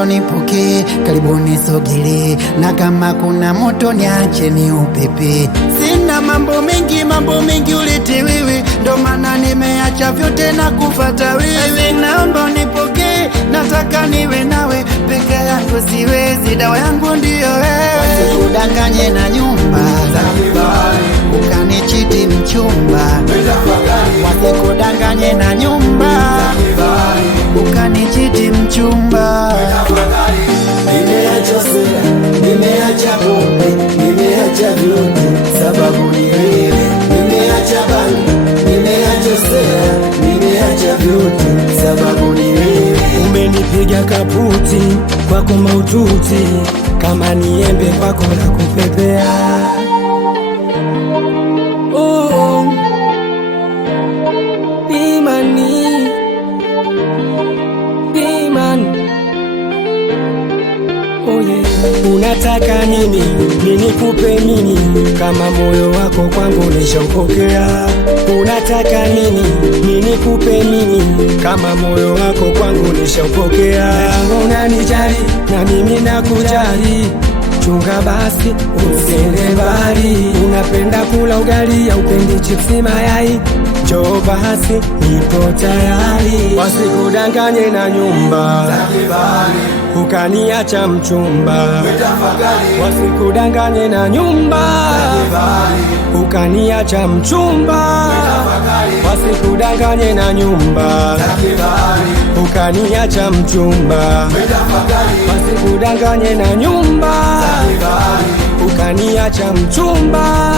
naomba unipokee, karibu nisogelee, na kama kuna moto niache ni upepe. Sina mambo mengi ulete wewe, ndo maana nimeacha vyote na kufuata wewe. Naomba unipokee, nataka niwe nawe, peke yangu siwezi, dawa yangu ndio wewe. Usikudanganye na nyumba za kifahari, ukanichiti mchumba. Wasikudanganye na nyumba za kifahari, ukanichiti mchumba. Nimeacha sera, nimeacha pombe, nimeacha vyote, sababu ni wewe. Nimeacha bangi, nimeacha sera, nimeacha vyote, sababu ni wewe. Umenipiga kaputi, kwako maututi, kama niembe kwako na kupepea. Oh, Imani, Imani. Oh yeah. Unataka nini? Nikupe nini? Kama moyo wako kwangu nishaupokea. Unataka nini? Nikupe nini? Kama moyo wako kwangu nishaupokea. Unanijali na mimi nakujali, chunga basi usiende mbali. Unapenda kula ugali au upendi chipsi mayai? Njoo basi nipo tayari. Wasikudanganye na nyumba za kifahari, ukaniacha mchumba. Wasikudanganye na nyumba za kifahari, ukaniacha mchumba. Wasikudanganye na nyumba za kifahari, ukaniacha mchumba. Wasikudanganye na nyumba za kifahari, ukaniacha mchumba.